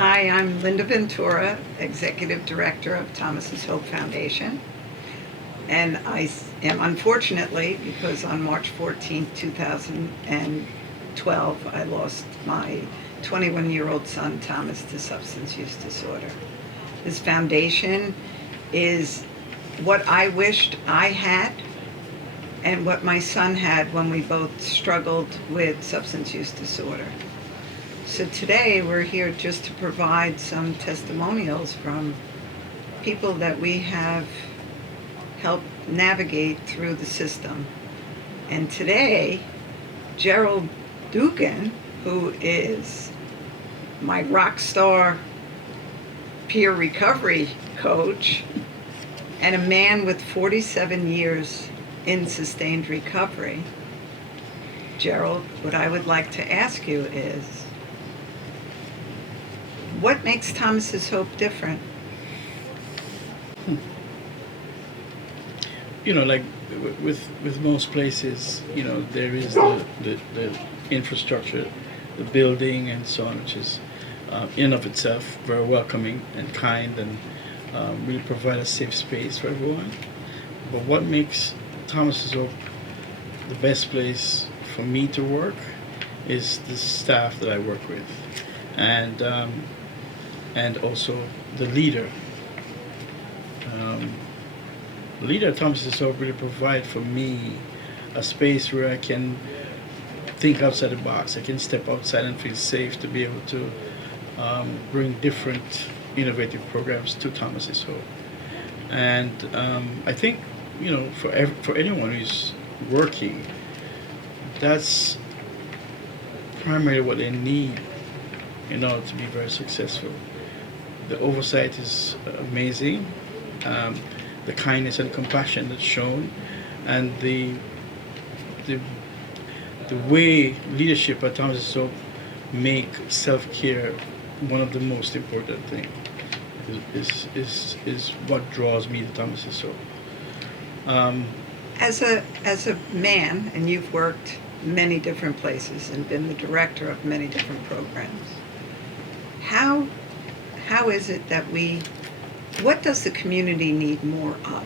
Hi, I'm Linda Ventura, Executive Director of Thomas's Hope Foundation. And am unfortunately, because on March 14th, 2012, I lost my 21-year-old son, Thomas, to substance use disorder. This foundation is what I wished I had and what my son had when we both struggled with substance use disorder. So today we're here just to provide some testimonials from people that we have helped navigate through the system. And today, Gerald, who is my rock star peer recovery coach and a man with 47 years in sustained recovery. Gerald, what I would like to ask you is, what makes Thomas's Hope different? Like with most places, there is the infrastructure, the building and so on, which is in and of itself very welcoming and kind and really provide a safe space for everyone. But what makes Thomas's Hope the best place for me to work is the staff that I work with, and also the leader. The leader at Thomas's Hope really provide for me a space where I can think outside the box. I can step outside and feel safe to be able to bring different innovative programs to Thomas's Hope. And I think, for anyone who's working, that's primarily what they need in order to be very successful. The oversight is amazing, the kindness and compassion that's shown, and the way leadership at Thomas's Hope make self-care one of the most important things is what draws me to Thomas's Hope. As a man, and you've worked many different places and been the director of many different programs, how is it that what does the community need more of?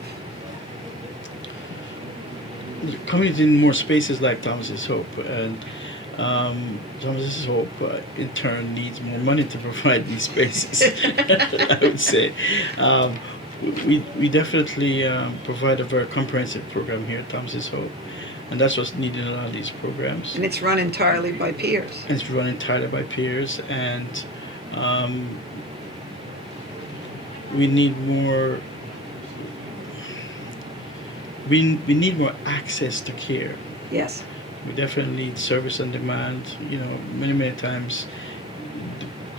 The community in more spaces like Thomas's Hope, and Thomas's Hope in turn needs more money to provide these spaces. I would say we definitely provide a very comprehensive program here at Thomas's Hope, and that's what's needed in a lot of these programs. And it's run entirely by peers. It's run entirely by peers, and we need more. We need more access to care. Yes. We definitely need service on demand. Many times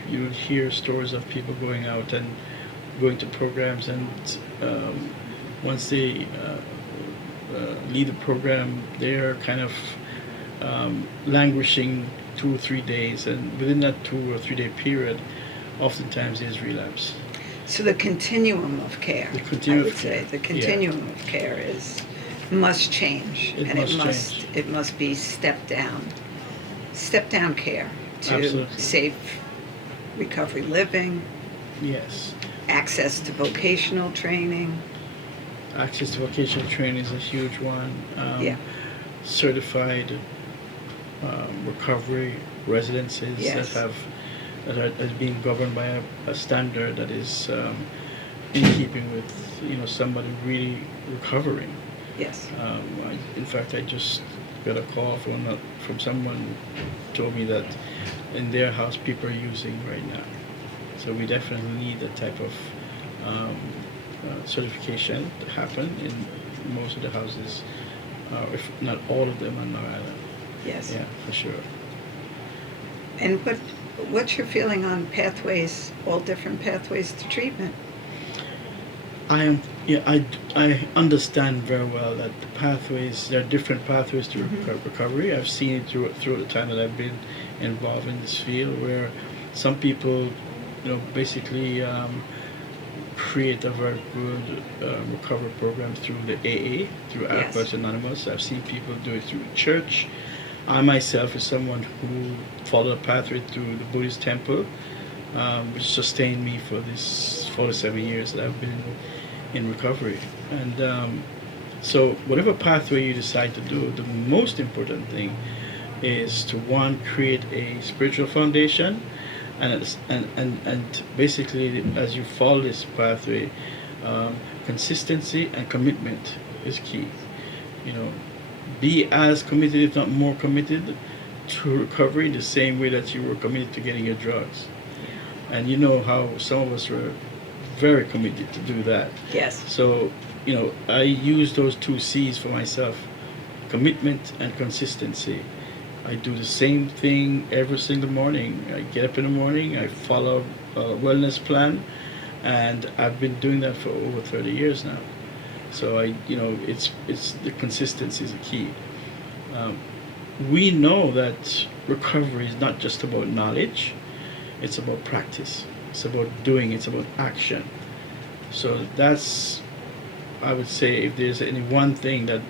you would hear stories of people going out and going to programs, and once they leave the program, they're kind of languishing 2 or 3 days, and within that 2 or 3 day period, oftentimes there's relapse. So the continuum of care, I would say, the continuum of care must change, it must be step down care to Absolutely. safe recovery living. Yes. Access to vocational training. Access to vocational training is a huge one. Certified recovery residences that are being governed by a standard that is in keeping with somebody really recovering. Yes. In fact, I just got a call from someone who told me that in their house people are using right now. So we definitely need that type of certification to happen in most of the houses, if not all of them on Long Island. Yes. Yeah, for sure. And what's your feeling on pathways, all different pathways to treatment? I understand very well that there are different pathways to recovery. I've seen it through the time that I've been involved in this field, where some people, basically create a very good recovery program through the AA, through Alcoholics Anonymous. I've seen people do it through the church. I myself is someone who followed a pathway through the Buddhist temple, which sustained me for this 47 years that I've been in recovery. And so, whatever pathway you decide to do, the most important thing is to one, create a spiritual foundation, and basically, as you follow this pathway, consistency and commitment is key. You know, be as committed, if not more committed, to recovery the same way that you were committed to getting your drugs. And you know how some of us were very committed to do that. Yes. So, I use those two C's for myself: commitment and consistency. I do the same thing every single morning. I get up in the morning, I follow a wellness plan, and I've been doing that for over 30 years now. So it's the consistency is the key. Um, we know that recovery is not just about knowledge; it's about practice. It's about doing. It's about action. So that's, I would say, if there's any one thing that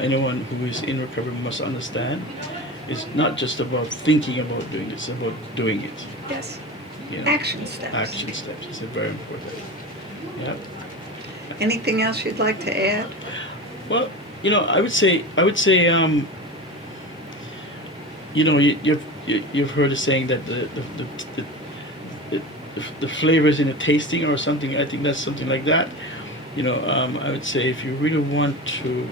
anyone who is in recovery must understand, it's not just about thinking about doing this; it's about doing it. Yes. You know, Action steps. action steps is very important. Yeah. Anything else you'd like to add? Well, I would say, you've heard the saying that the flavor is in the tasting or something. I think that's something like that. I would say if you really want to,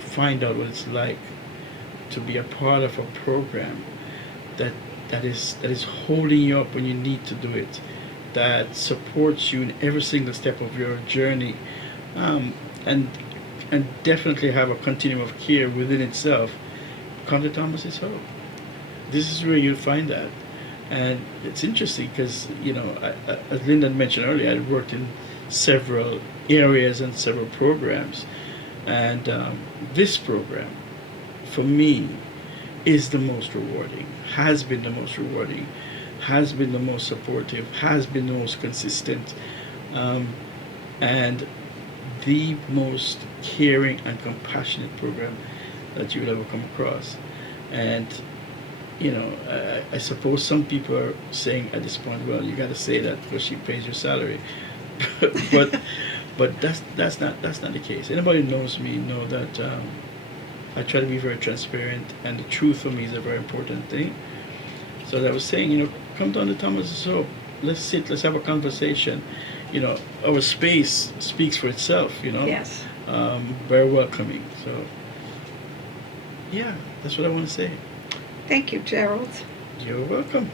find out what it's like to be a part of a program that is holding you up when you need to do it, that supports you in every single step of your journey, and definitely have a continuum of care within itself, come to Thomas's Hope. This is where you'll find that. And it's interesting because, as Linda mentioned earlier, I worked in several areas and several programs. And this program, for me, is the most rewarding, has been the most rewarding, has been the most supportive, has been the most consistent, and the most caring and compassionate program that you would ever come across. And I suppose some people are saying at this point, well, you got to say that because she pays your salary, but that's not the case. Anybody who knows me know that I try to be very transparent, and the truth for me is a very important thing. So as I was saying, come down to Thomas's Hope. Let's sit. Let's have a conversation. Our space speaks for itself. Yes. Very welcoming. So yeah, that's what I want to say. Thank you, Gerald. You're welcome.